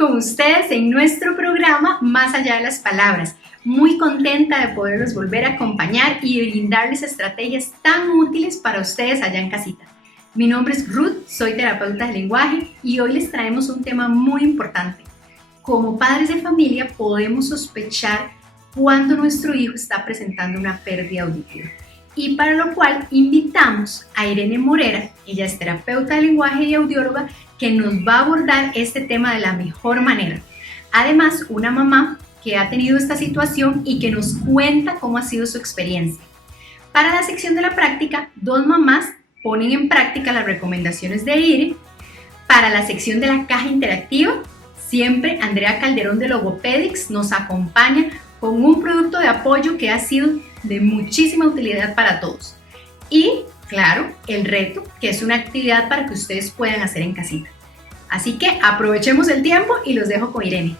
con ustedes en nuestro programa Más allá de las palabras. Muy contenta de poderlos volver a acompañar y brindarles estrategias tan útiles para ustedes allá en casita. Mi nombre es Ruth, soy terapeuta de lenguaje y hoy les traemos un tema muy importante. Como padres de familia podemos sospechar cuando nuestro hijo está presentando una pérdida auditiva. Y para lo cual invitamos a Irene Morera, ella es terapeuta de lenguaje y audióloga, que nos va a abordar este tema de la mejor manera. Además, una mamá que ha tenido esta situación y que nos cuenta cómo ha sido su experiencia. Para la sección de la práctica, dos mamás ponen en práctica las recomendaciones de Irene. Para la sección de la caja interactiva, siempre Andrea Calderón de Logopedics nos acompaña con un producto de apoyo que ha sido de muchísima utilidad para todos. Y, claro, el reto, que es una actividad para que ustedes puedan hacer en casita. Así que aprovechemos el tiempo y los dejo con Irene.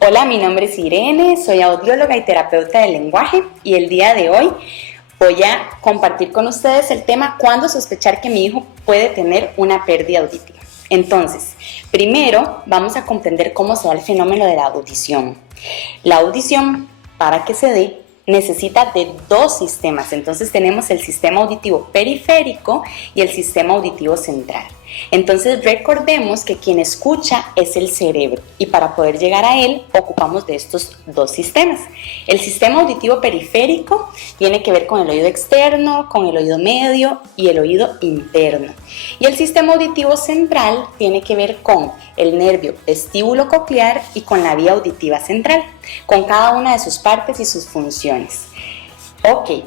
Hola, mi nombre es Irene, soy audióloga y terapeuta del lenguaje y el día de hoy voy a compartir con ustedes el tema ¿cuándo sospechar que mi hijo puede tener una pérdida auditiva? Entonces, primero vamos a comprender cómo se da el fenómeno de la audición. La audición, para que se dé, necesita de dos sistemas. Entonces tenemos el sistema auditivo periférico y el sistema auditivo central. Entonces recordemos que quien escucha es el cerebro y para poder llegar a él ocupamos de estos dos sistemas. El sistema auditivo periférico tiene que ver con el oído externo, con el oído medio y el oído interno. Y el sistema auditivo central tiene que ver con el nervio vestíbulo coclear y con la vía auditiva central, con cada una de sus partes y sus funciones. Ok,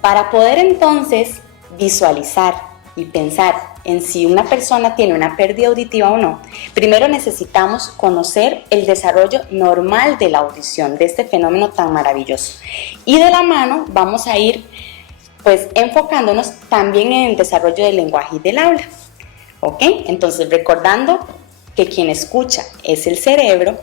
para poder entonces visualizar y pensar en si una persona tiene una pérdida auditiva o no, primero necesitamos conocer el desarrollo normal de la audición, de este fenómeno tan maravilloso. Y de la mano vamos a ir pues enfocándonos también en el desarrollo del lenguaje y del habla. ¿Ok? Entonces recordando que quien escucha es el cerebro,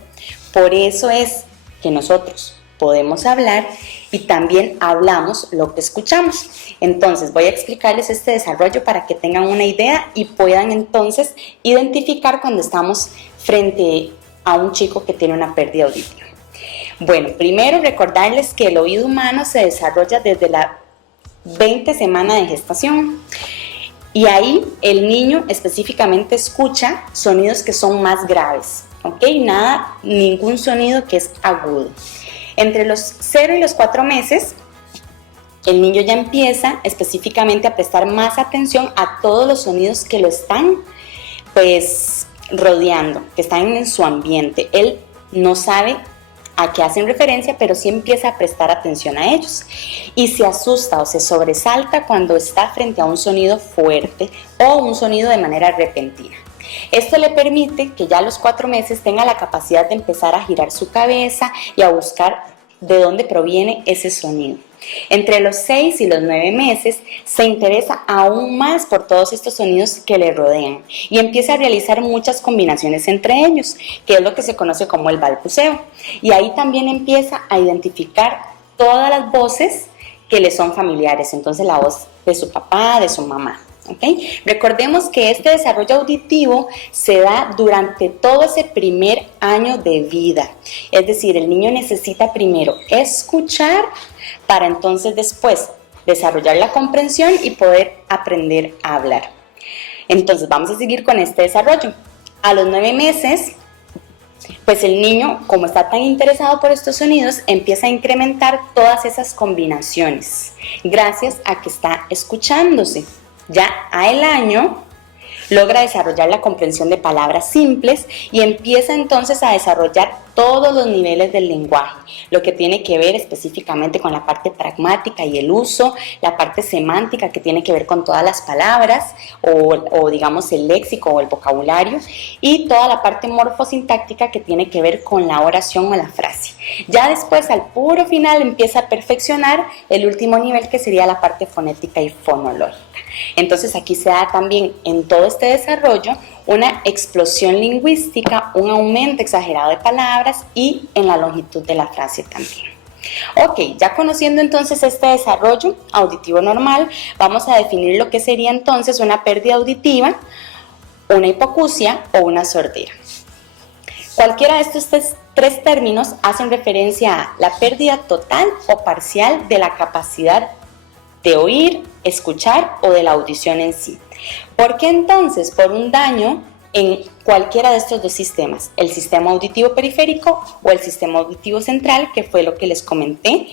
por eso es que nosotros podemos hablar y también hablamos lo que escuchamos. Entonces voy a explicarles este desarrollo para que tengan una idea y puedan entonces identificar cuando estamos frente a un chico que tiene una pérdida auditiva. Bueno, primero recordarles que el oído humano se desarrolla desde la 20 semana de gestación y ahí el niño específicamente escucha sonidos que son más graves, ¿ok? Ningún sonido que es agudo. Entre los 0 y los 4 meses, el niño ya empieza específicamente a prestar más atención a todos los sonidos que lo están pues rodeando, que están en su ambiente. Él no sabe a qué hacen referencia, pero sí empieza a prestar atención a ellos. Y se asusta o se sobresalta cuando está frente a un sonido fuerte o un sonido de manera repentina. Esto le permite que ya a los 4 meses tenga la capacidad de empezar a girar su cabeza y a buscar de dónde proviene ese sonido. Entre los 6 y los 9 meses se interesa aún más por todos estos sonidos que le rodean y empieza a realizar muchas combinaciones entre ellos, que es lo que se conoce como el balbuceo. Y ahí también empieza a identificar todas las voces que le son familiares, entonces la voz de su papá, de su mamá. ¿Okay? Recordemos que este desarrollo auditivo se da durante todo ese primer año de vida, es decir, el niño necesita primero escuchar para entonces después desarrollar la comprensión y poder aprender a hablar. Entonces vamos a seguir con este desarrollo. A los 9 meses, pues el niño, como está tan interesado por estos sonidos, empieza a incrementar todas esas combinaciones gracias a que está escuchándose. Ya al año logra desarrollar la comprensión de palabras simples y empieza entonces a desarrollar todos los niveles del lenguaje, lo que tiene que ver específicamente con la parte pragmática y el uso, la parte semántica que tiene que ver con todas las palabras o digamos el léxico o el vocabulario, y toda la parte morfosintáctica que tiene que ver con la oración o la frase. Ya después, al puro final, empieza a perfeccionar el último nivel, que sería la parte fonética y fonológica. Entonces aquí se da también en todo este desarrollo una explosión lingüística, un aumento exagerado de palabras y en la longitud de la frase también. Ok, ya conociendo entonces este desarrollo auditivo normal, vamos a definir lo que sería entonces una pérdida auditiva, una hipoacusia o una sordera. Cualquiera de estos tres términos hacen referencia a la pérdida total o parcial de la capacidad de oír, escuchar o de la audición en sí. ¿Por qué entonces? Por un daño en cualquiera de estos dos sistemas, el sistema auditivo periférico o el sistema auditivo central, que fue lo que les comenté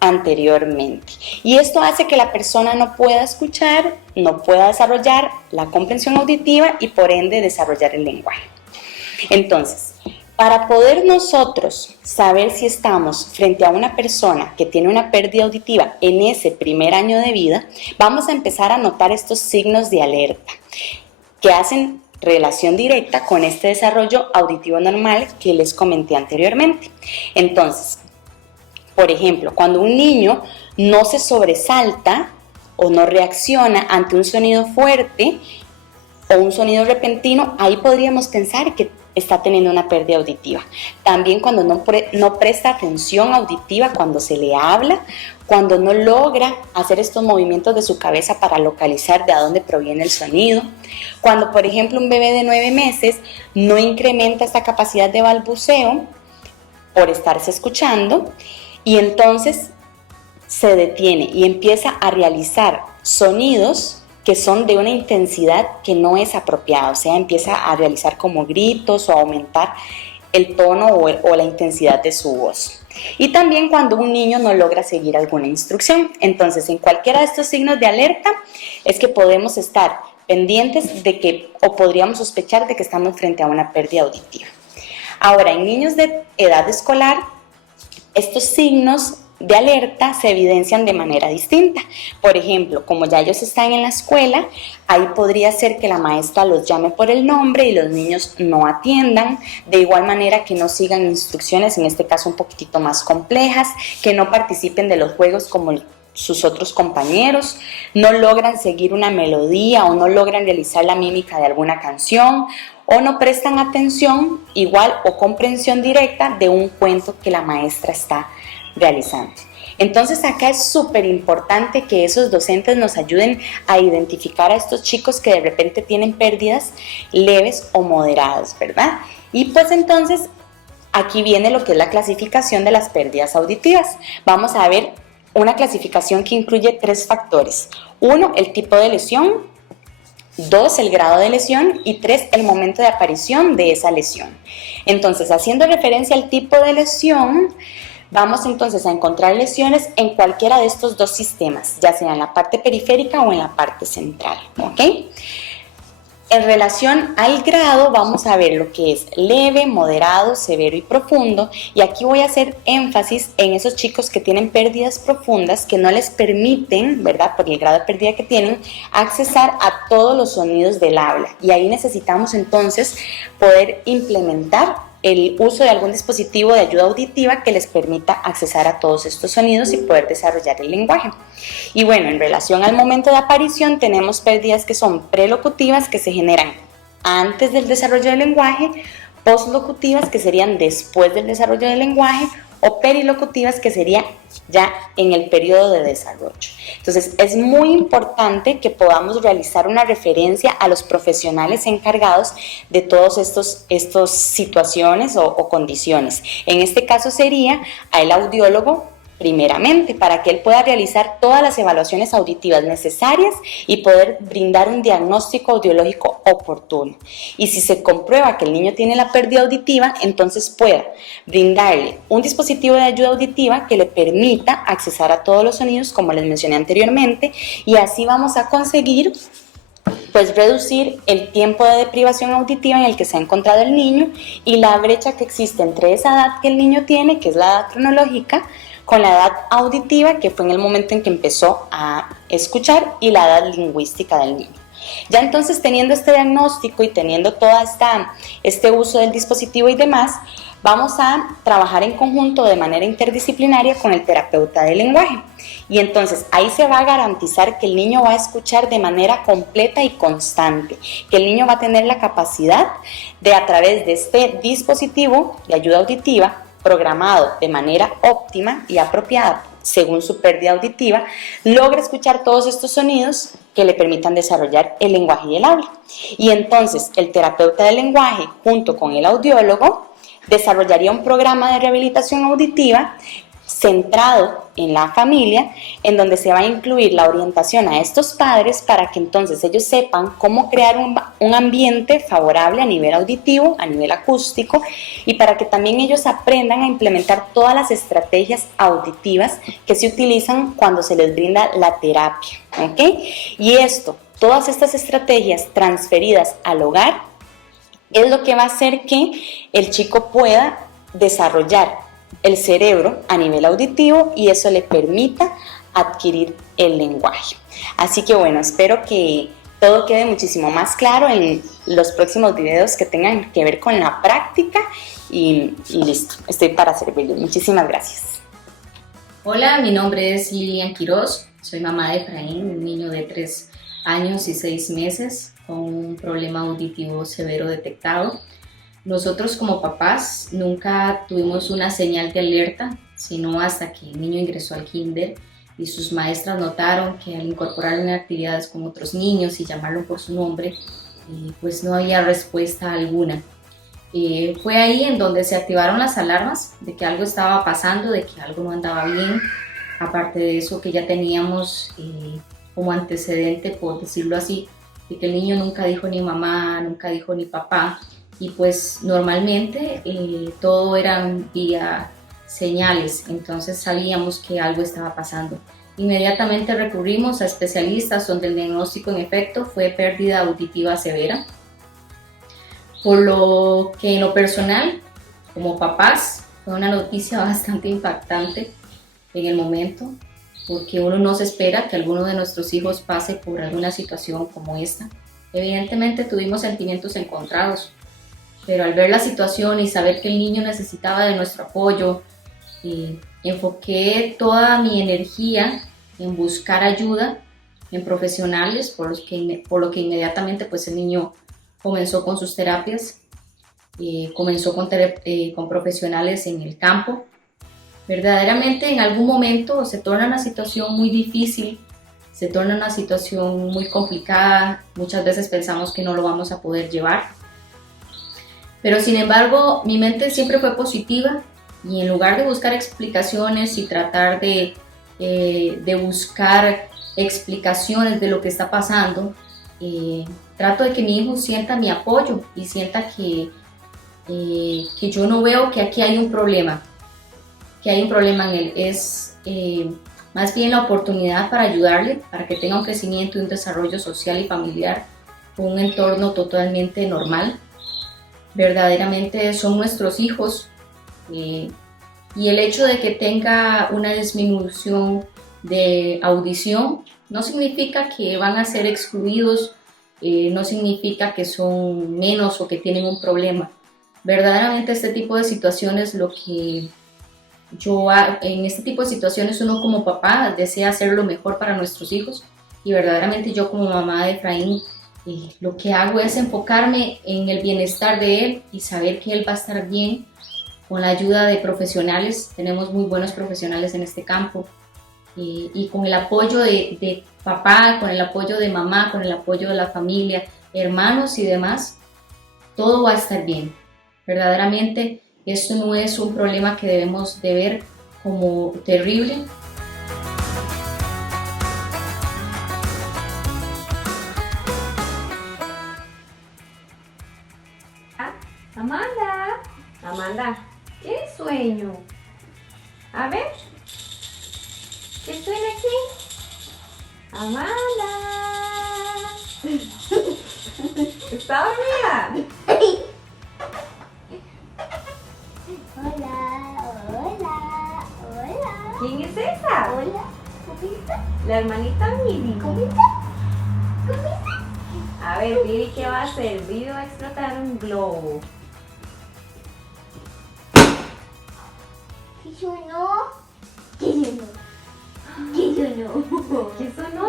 anteriormente. Y esto hace que la persona no pueda escuchar, no pueda desarrollar la comprensión auditiva y por ende desarrollar el lenguaje. Entonces, para poder nosotros saber si estamos frente a una persona que tiene una pérdida auditiva en ese primer año de vida, vamos a empezar a notar estos signos de alerta que hacen relación directa con este desarrollo auditivo normal que les comenté anteriormente. Entonces, por ejemplo, cuando un niño no se sobresalta o no reacciona ante un sonido fuerte o un sonido repentino, ahí podríamos pensar que está teniendo una pérdida auditiva. También cuando no presta atención auditiva cuando se le habla, cuando no logra hacer estos movimientos de su cabeza para localizar de dónde proviene el sonido, cuando por ejemplo un bebé de 9 meses no incrementa esta capacidad de balbuceo por estarse escuchando y entonces se detiene y empieza a realizar sonidos que son de una intensidad que no es apropiada, o sea, empieza a realizar como gritos o a aumentar el tono o la intensidad de su voz. Y también cuando un niño no logra seguir alguna instrucción. Entonces, en cualquiera de estos signos de alerta es que podemos estar pendientes de que, o podríamos sospechar de que estamos frente a una pérdida auditiva. Ahora, en niños de edad escolar, estos signos de alerta se evidencian de manera distinta. Por ejemplo, como ya ellos están en la escuela, ahí podría ser que la maestra los llame por el nombre y los niños no atiendan, de igual manera que no sigan instrucciones, en este caso un poquitito más complejas, que no participen de los juegos como sus otros compañeros, no logran seguir una melodía o no logran realizar la mímica de alguna canción o no prestan atención igual o comprensión directa de un cuento que la maestra está realizando. Entonces acá es súper importante que esos docentes nos ayuden a identificar a estos chicos que de repente tienen pérdidas leves o moderadas, ¿verdad? Y pues entonces aquí viene lo que es la clasificación de las pérdidas auditivas. Vamos a ver una clasificación que incluye 3 factores. 1, el tipo de lesión. 2, el grado de lesión. Y 3, el momento de aparición de esa lesión. Entonces, haciendo referencia al tipo de lesión, vamos entonces a encontrar lesiones en cualquiera de estos dos sistemas, ya sea en la parte periférica o en la parte central, ¿ok? En relación al grado, vamos a ver lo que es leve, moderado, severo y profundo. Y aquí voy a hacer énfasis en esos chicos que tienen pérdidas profundas que no les permiten, ¿verdad? Por el grado de pérdida que tienen, accesar a todos los sonidos del habla. Y ahí necesitamos entonces poder implementar el uso de algún dispositivo de ayuda auditiva que les permita accesar a todos estos sonidos y poder desarrollar el lenguaje. Y bueno, en relación al momento de aparición, tenemos pérdidas que son prelocutivas, que se generan antes del desarrollo del lenguaje, postlocutivas, que serían después del desarrollo del lenguaje, o perilocutivas, que sería ya en el periodo de desarrollo. Entonces, es muy importante que podamos realizar una referencia a los profesionales encargados de todas estas situaciones o condiciones. En este caso sería al audiólogo, primeramente, para que él pueda realizar todas las evaluaciones auditivas necesarias y poder brindar un diagnóstico audiológico oportuno. Y si se comprueba que el niño tiene la pérdida auditiva, entonces pueda brindarle un dispositivo de ayuda auditiva que le permita accesar a todos los sonidos, como les mencioné anteriormente, y así vamos a conseguir pues reducir el tiempo de deprivación auditiva en el que se ha encontrado el niño y la brecha que existe entre esa edad que el niño tiene, que es la edad cronológica, con la edad auditiva, que fue en el momento en que empezó a escuchar, y la edad lingüística del niño. Ya entonces, teniendo este diagnóstico y teniendo todo este uso del dispositivo y demás, vamos a trabajar en conjunto de manera interdisciplinaria con el terapeuta del lenguaje. Y entonces ahí se va a garantizar que el niño va a escuchar de manera completa y constante, que el niño va a tener la capacidad de, a través de este dispositivo de ayuda auditiva, programado de manera óptima y apropiada según su pérdida auditiva, logra escuchar todos estos sonidos que le permitan desarrollar el lenguaje y el habla. Y entonces el terapeuta del lenguaje junto con el audiólogo desarrollaría un programa de rehabilitación auditiva centrado en la familia, en donde se va a incluir la orientación a estos padres para que entonces ellos sepan cómo crear un ambiente favorable a nivel auditivo, a nivel acústico, y para que también ellos aprendan a implementar todas las estrategias auditivas que se utilizan cuando se les brinda la terapia, ¿ok? Y todas estas estrategias transferidas al hogar es lo que va a hacer que el chico pueda desarrollar el cerebro a nivel auditivo y eso le permita adquirir el lenguaje. Así que bueno, espero que todo quede muchísimo más claro en los próximos videos que tengan que ver con la práctica y listo, estoy para servirles. Muchísimas gracias. Hola, mi nombre es Lilian Quiroz, soy mamá de Efraín, un niño de 3 años y 6 meses con un problema auditivo severo detectado. Nosotros como papás nunca tuvimos una señal de alerta, sino hasta que el niño ingresó al kinder y sus maestras notaron que al incorporarlo en actividades con otros niños y llamarlo por su nombre, pues no había respuesta alguna. Fue ahí en donde se activaron las alarmas de que algo estaba pasando, de que algo no andaba bien. Aparte de eso, que ya teníamos como antecedente, por decirlo así, de que el niño nunca dijo ni mamá, nunca dijo ni papá. Y pues normalmente todo eran vía señales, entonces sabíamos que algo estaba pasando. Inmediatamente recurrimos a especialistas donde el diagnóstico en efecto fue pérdida auditiva severa, por lo que en lo personal, como papás, fue una noticia bastante impactante en el momento, porque uno no se espera que alguno de nuestros hijos pase por alguna situación como esta. Evidentemente tuvimos sentimientos encontrados, pero al ver la situación y saber que el niño necesitaba de nuestro apoyo, enfoqué toda mi energía en buscar ayuda en profesionales, por lo que inmediatamente pues el niño comenzó con sus terapias, comenzó con profesionales en el campo. Verdaderamente en algún momento se torna una situación muy difícil, se torna una situación muy complicada, muchas veces pensamos que no lo vamos a poder llevar. Pero sin embargo, mi mente siempre fue positiva y en lugar de buscar explicaciones y tratar de buscar explicaciones de lo que está pasando, trato de que mi hijo sienta mi apoyo y sienta que yo no veo que aquí hay un problema, en él. Es más bien la oportunidad para ayudarle, para que tenga un crecimiento y un desarrollo social y familiar con un entorno totalmente normal. Verdaderamente son nuestros hijos y el hecho de que tenga una disminución de audición no significa que van a ser excluidos, no significa que son menos o que tienen un problema. Verdaderamente este tipo de situaciones, en este tipo de situaciones uno como papá desea hacer lo mejor para nuestros hijos y verdaderamente yo como mamá de Efraín lo que hago es enfocarme en el bienestar de él y saber que él va a estar bien con la ayuda de profesionales. Tenemos muy buenos profesionales en este campo y con el apoyo de papá, con el apoyo de mamá, con el apoyo de la familia, hermanos y demás, todo va a estar bien. Verdaderamente esto no es un problema que debemos de ver como terrible. Amanda, ¿qué sueño? A ver, ¿qué sueña aquí? Amanda. ¿Está dormida? Hola. ¿Quién es esa? Hola. ¿Comiste? La hermanita Vivi. ¿Comiste? A ver, Vivi, ¿qué va a hacer? Vivi va a explotar un globo. ¿Qué sonó? ¿Qué sonó? ¿Qué sonó? ¿Qué sonó?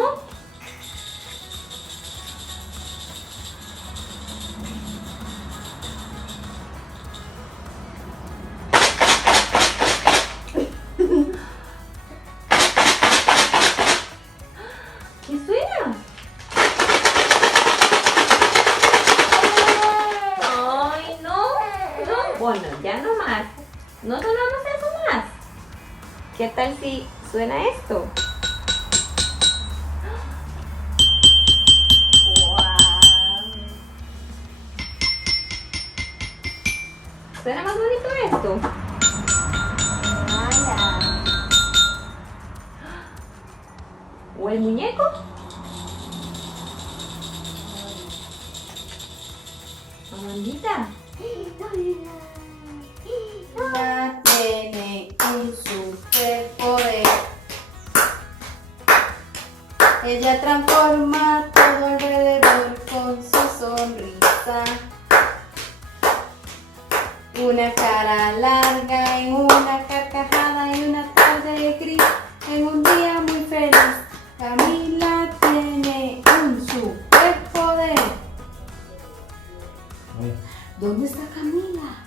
algo más. ¿No sonamos eso más? ¿Qué tal si suena esto? ¿Suena más bonito esto? Vaya. ¿O el muñeco? Amandita. Ella tiene un superpoder. Ella transforma todo alrededor con su sonrisa. Una cara larga en una carcajada y una tarde gris en un día muy feliz. Camila tiene un superpoder. ¿Dónde está Camila?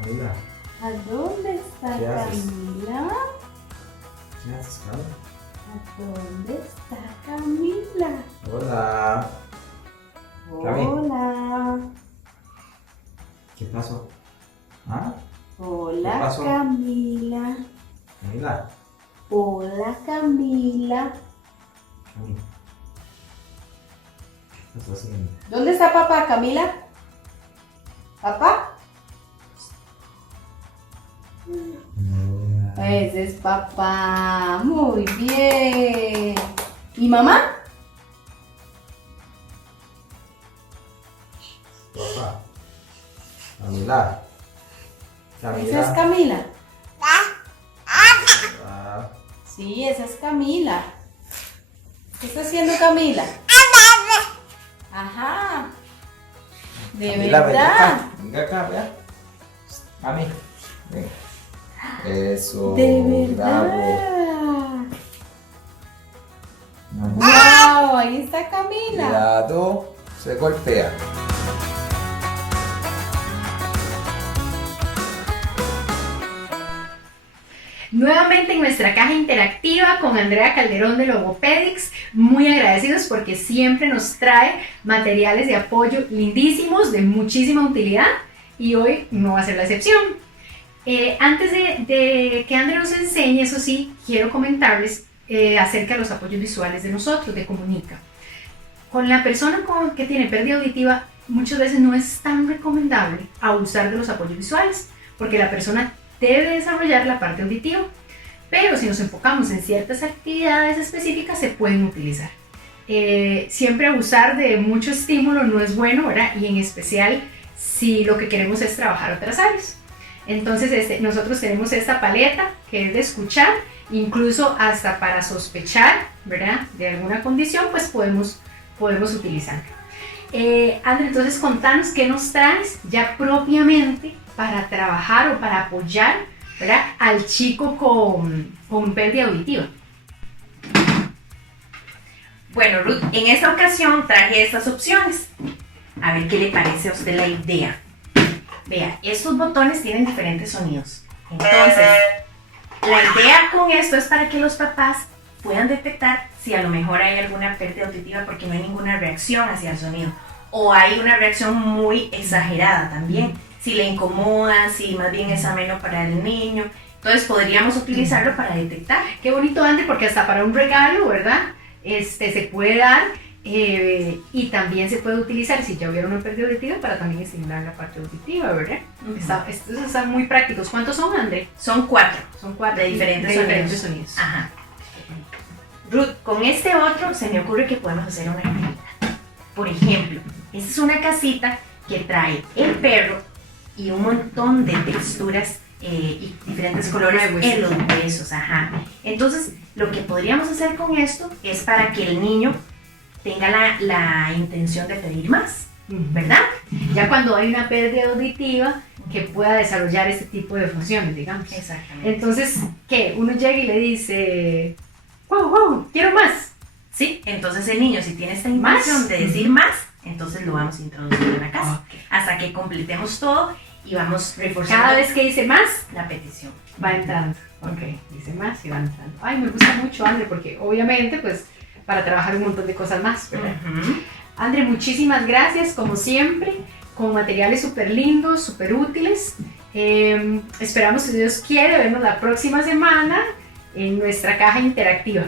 Camila, ¿A dónde está ¿qué haces? Camila? ¿qué haces, Camila? ¿A dónde está Camila? Hola. Cami. Hola. ¿Qué pasó? ¿Ah? Hola ¿Qué pasó? Camila. Camila. Hola Camila. Camila. ¿Qué estás haciendo? ¿Dónde está papá, Camila? ¿Papá? Hola. Ese es papá. Muy bien. ¿Y mamá? Papá. Camila. Esa es Camila. Camila. Ah, Sí, esa es Camila. ¿Qué está haciendo Camila? Ajá. De Camila, ven verdad. acá. Venga acá, vea. Mami. Ven. Eso. De bravo. verdad. Mami. Wow, ahí está Camila. Cuidado. Se golpea. Nuevamente en nuestra caja interactiva con Andrea Calderón de Logopedics, muy agradecidos porque siempre nos trae materiales de apoyo lindísimos, de muchísima utilidad, y hoy no va a ser la excepción. Antes de que Andrea nos enseñe, eso sí, quiero comentarles acerca de los apoyos visuales de nosotros, de Comunica. Con la persona que tiene pérdida auditiva, muchas veces no es tan recomendable abusar de los apoyos visuales, porque la persona debe desarrollar la parte auditiva, pero si nos enfocamos en ciertas actividades específicas se pueden utilizar. Siempre abusar de mucho estímulo no es bueno, ¿verdad? Y en especial si lo que queremos es trabajar otras áreas. Entonces nosotros tenemos esta paleta que es de escuchar, incluso hasta para sospechar, ¿verdad?, de alguna condición, pues podemos utilizarla. André, entonces contanos qué nos traes ya propiamente para trabajar o para apoyar, ¿verdad?, al chico con pérdida auditiva. Bueno, Ruth, en esta ocasión traje estas opciones. A ver qué le parece a usted la idea. Vea, estos botones tienen diferentes sonidos. Entonces, la idea con esto es para que los papás puedan detectar si a lo mejor hay alguna pérdida auditiva porque no hay ninguna reacción hacia el sonido. O hay una reacción muy exagerada también. Si le incomoda, si más bien es ameno para el niño. Entonces podríamos utilizarlo para detectar. Qué bonito, André, porque hasta para un regalo, ¿verdad?, se puede dar, y también se puede utilizar si ya hubiera una pérdida auditiva para también estimular la parte auditiva, ¿verdad? Estos están muy prácticos. ¿Cuántos son, André? Son 4. Son 4 de diferentes sonidos. Ajá. Ruth, con este otro se me ocurre que podemos hacer una actividad. Por ejemplo, esta es una casita que trae el perro y un montón de texturas y diferentes colores en los huesos. Ajá. Entonces, lo que podríamos hacer con esto es para que el niño tenga la intención de pedir más, ¿verdad? Ya cuando hay una pérdida auditiva que pueda desarrollar este tipo de funciones, digamos. Exactamente. Entonces, ¿qué? Uno llega y le dice, wow, wow, quiero más. Sí, entonces el niño, si tiene esta ¿Más? intención de decir más, entonces lo vamos a introducir en la casa hasta que completemos todo y vamos reforzando Cada vez que dice más, la petición. va entrando. Ok, dice más y va entrando. Ay, me gusta mucho, André, porque obviamente, pues, para trabajar un montón de cosas más, ¿verdad? Ujú. André, muchísimas gracias, como siempre. con materiales súper lindos, súper útiles. Esperamos, si Dios quiere, vernos la próxima semana en nuestra caja interactiva.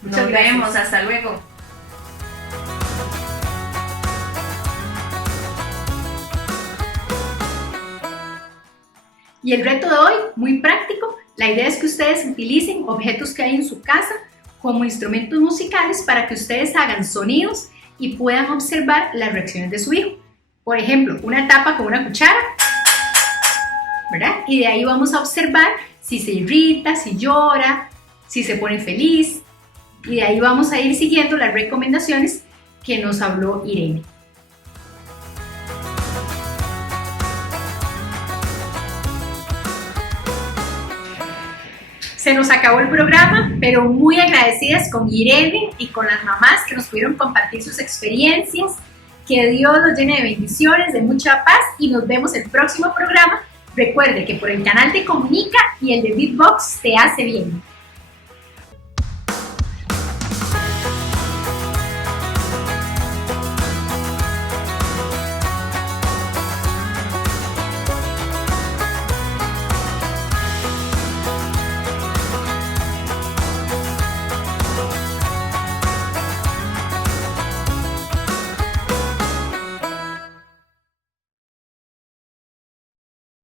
Muchas Nos gracias. vemos, hasta luego. Y el reto de hoy, muy práctico, la idea es que ustedes utilicen objetos que hay en su casa como instrumentos musicales para que ustedes hagan sonidos y puedan observar las reacciones de su hijo. Por ejemplo, una tapa con una cuchara, ¿verdad? Y de ahí vamos a observar si se irrita, si llora, si se pone feliz. Y de ahí vamos a ir siguiendo las recomendaciones que nos habló Irene. Se nos acabó el programa, pero muy agradecidas con Irene y con las mamás que nos pudieron compartir sus experiencias. Que Dios los llene de bendiciones, de mucha paz y nos vemos el próximo programa. Recuerde que por el canal Te Comunica y el de Beatbox Te Hace Bien.